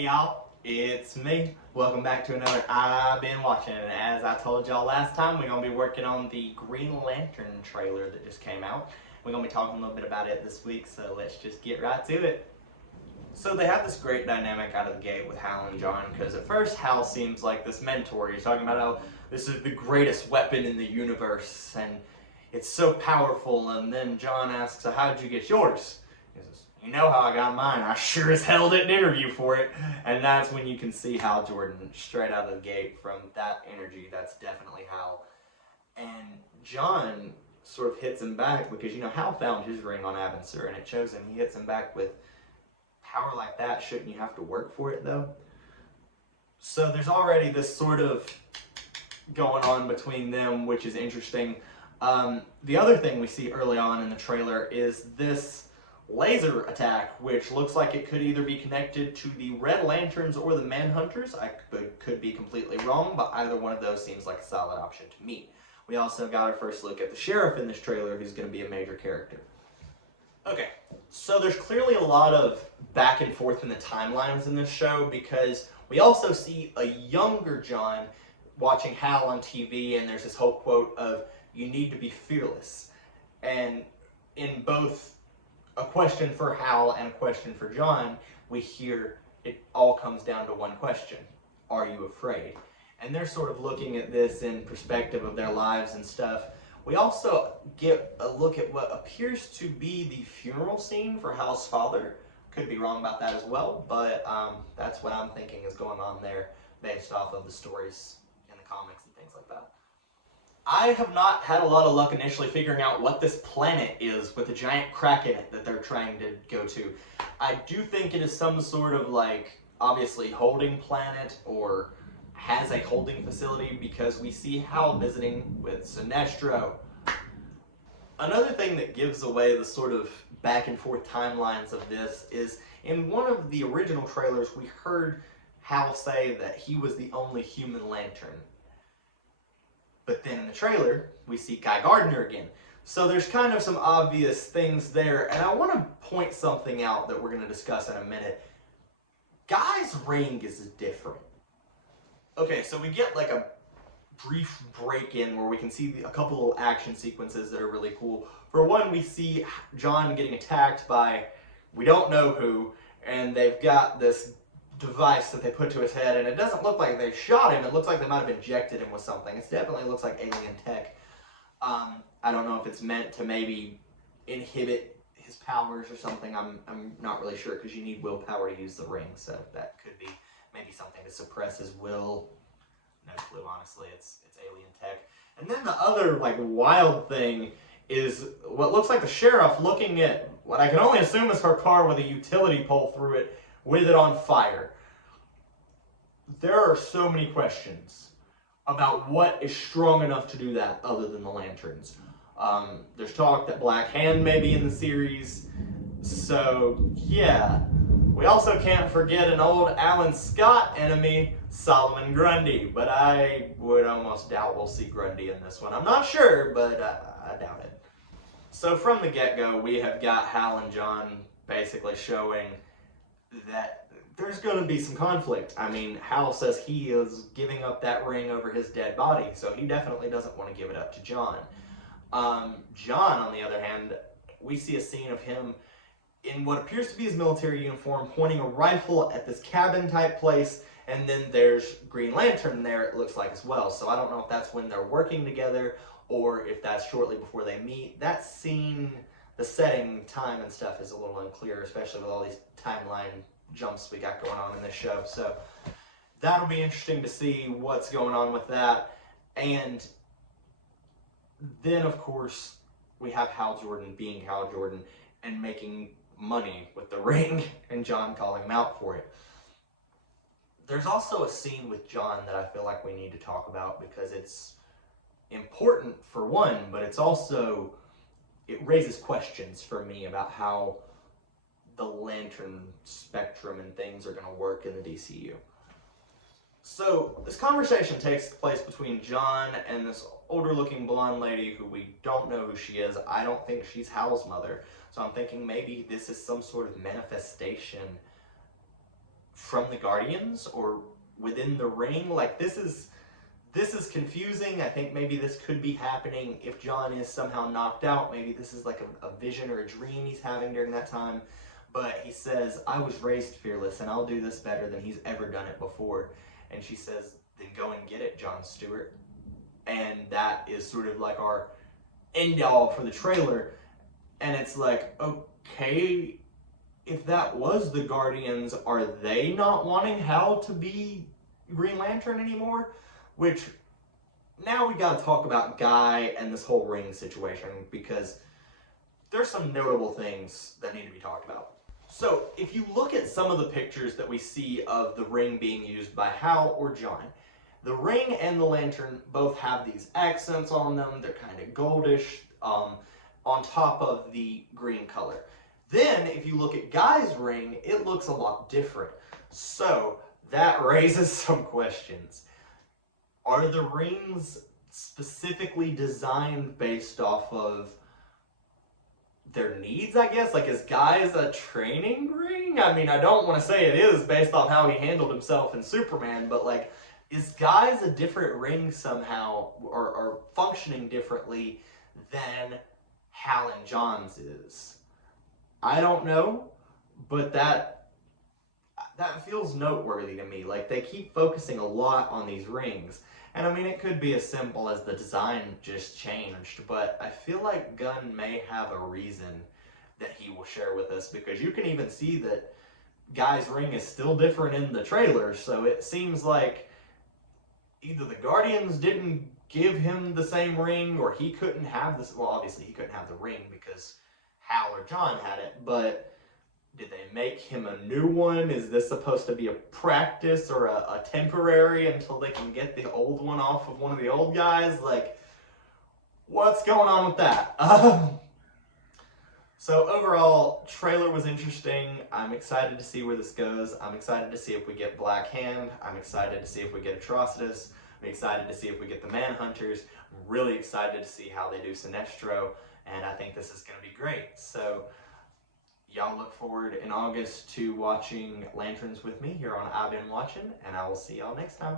Hey y'all, it's me. Welcome back to another I Been Watching. And as I told y'all last time, we're going to be working on the Green Lantern trailer that just came out. We're going to be talking a little bit about it this week, so let's just get right to it. So they have this great dynamic out of the gate with Hal and John, because at first Hal seems like this mentor. He's talking about how this is the greatest weapon in the universe, and it's so powerful, and then John asks, so how'd you get yours? He says, you know how I got mine. I sure as hell didn't interview for it. And that's when you can see Hal Jordan straight out of the gate from that energy. That's definitely Hal. And John sort of hits him back because, you know, Hal found his ring on Avengers and it shows him. He hits him back with power like that. Shouldn't you have to work for it, though? So there's already this sort of going on between them, which is interesting. The other thing we see early on in the trailer is this laser attack, which looks like it could either be connected to the Red Lanterns or the Manhunters. I could be completely wrong, but either one of those seems like a solid option to me. We also got our first look at the Sheriff in this trailer, who's going to be a major character. Okay, so there's clearly a lot of back and forth in the timelines in this show, because we also see a younger John watching Hal on TV, and there's this whole quote of, you need to be fearless. And in both a question for Hal and a question for John, we hear it all comes down to one question. Are you afraid? And they're sort of looking at this in perspective of their lives and stuff. We also get a look at what appears to be the funeral scene for Hal's father. Could be wrong about that as well, but that's what I'm thinking is going on there based off of the stories in the comics and things like that. I have not had a lot of luck initially figuring out what this planet is with the giant crack in it that they're trying to go to. I do think it is some sort of, like, obviously holding planet or has a holding facility, because we see Hal visiting with Sinestro. Another thing that gives away the sort of back and forth timelines of this is in one of the original trailers we heard Hal say that he was the only human lantern. But then in the trailer, we see Guy Gardner again. So there's kind of some obvious things there. And I want to point something out that we're going to discuss in a minute. Guy's ring is different. Okay, so we get like a brief break-in where we can see a couple little action sequences that are really cool. For one, we see John getting attacked by we don't know who, and they've got this device that they put to his head, and it doesn't look like they shot him. It looks like they might have injected him with something. It definitely looks like alien tech. I don't know if it's meant to maybe inhibit his powers or something. I'm not really sure, because you need willpower to use the ring, so that could be maybe something to suppress his will. No clue, honestly. It's alien tech. And then the other like wild thing is what looks like the sheriff looking at what I can only assume is her car with a utility pole through it, with it on fire. There are so many questions about what is strong enough to do that other than the lanterns. There's talk that Black Hand may be in the series. So, yeah. We also can't forget an old Alan Scott enemy, Solomon Grundy. But I would almost doubt we'll see Grundy in this one. I'm not sure, but I doubt it. So from the get-go, we have got Hal and John basically showing that there's going to be some conflict. I mean, Hal says he is giving up that ring over his dead body, so he definitely doesn't want to give it up to John. John, on the other hand, we see a scene of him in what appears to be his military uniform, pointing a rifle at this cabin-type place, and then there's Green Lantern there, it looks like, as well. So I don't know if that's when they're working together, or if that's shortly before they meet. That scene, the setting, time, and stuff is a little unclear, especially with all these timeline jumps we got going on in this show. So that'll be interesting to see what's going on with that. And then, of course, we have Hal Jordan being Hal Jordan and making money with the ring, and John calling him out for it. There's also a scene with John that I feel like we need to talk about, because it's important for one, but it's also, it raises questions for me about how the lantern spectrum and things are going to work in the DCU. So this conversation takes place between John and this older looking blonde lady who we don't know who she is. I don't think she's Hal's mother. So I'm thinking maybe this is some sort of manifestation from the Guardians or within the ring. Like, this is confusing. I think maybe this could be happening if John is somehow knocked out. Maybe this is like a vision or a dream he's having during that time. But he says, I was raised fearless and I'll do this better than he's ever done it before. And she says, then go and get it, Jon Stewart. And that is sort of like our end all for the trailer. And it's like, okay, if that was the Guardians, are they not wanting Hal to be Green Lantern anymore? Which, now we gotta talk about Guy and this whole ring situation, because there's some notable things that need to be talked about. So, if you look at some of the pictures that we see of the ring being used by Hal or John, the ring and the lantern both have these accents on them. They're kind of goldish, on top of the green color. Then, if you look at Guy's ring, it looks a lot different. So, that raises some questions. Are the rings specifically designed based off of their needs, I guess? Like, is Guy's a training ring? I mean, I don't want to say it is based off how he handled himself in Superman, but like, is Guy's a different ring somehow, or functioning differently than Hal and John's is? I don't know, but that feels noteworthy to me. Like, they keep focusing a lot on these rings. And I mean, it could be as simple as the design just changed, but I feel like Gunn may have a reason that he will share with us, because you can even see that Guy's ring is still different in the trailer, so it seems like either the Guardians didn't give him the same ring, or he couldn't have this. Well, obviously he couldn't have the ring because Hal or John had it, but did they make him a new one? Is this supposed to be a practice or a temporary until they can get the old one off of one of the old guys? Like, what's going on with that? So overall, trailer was interesting. I'm excited to see where this goes. I'm excited to see if we get Black Hand. I'm excited to see if we get Atrocitus. I'm excited to see if we get the Manhunters. I'm really excited to see how they do Sinestro, and I think this is going to be great. So y'all look forward in August to watching Lanterns with me here on I Been Watchin, and I will see y'all next time.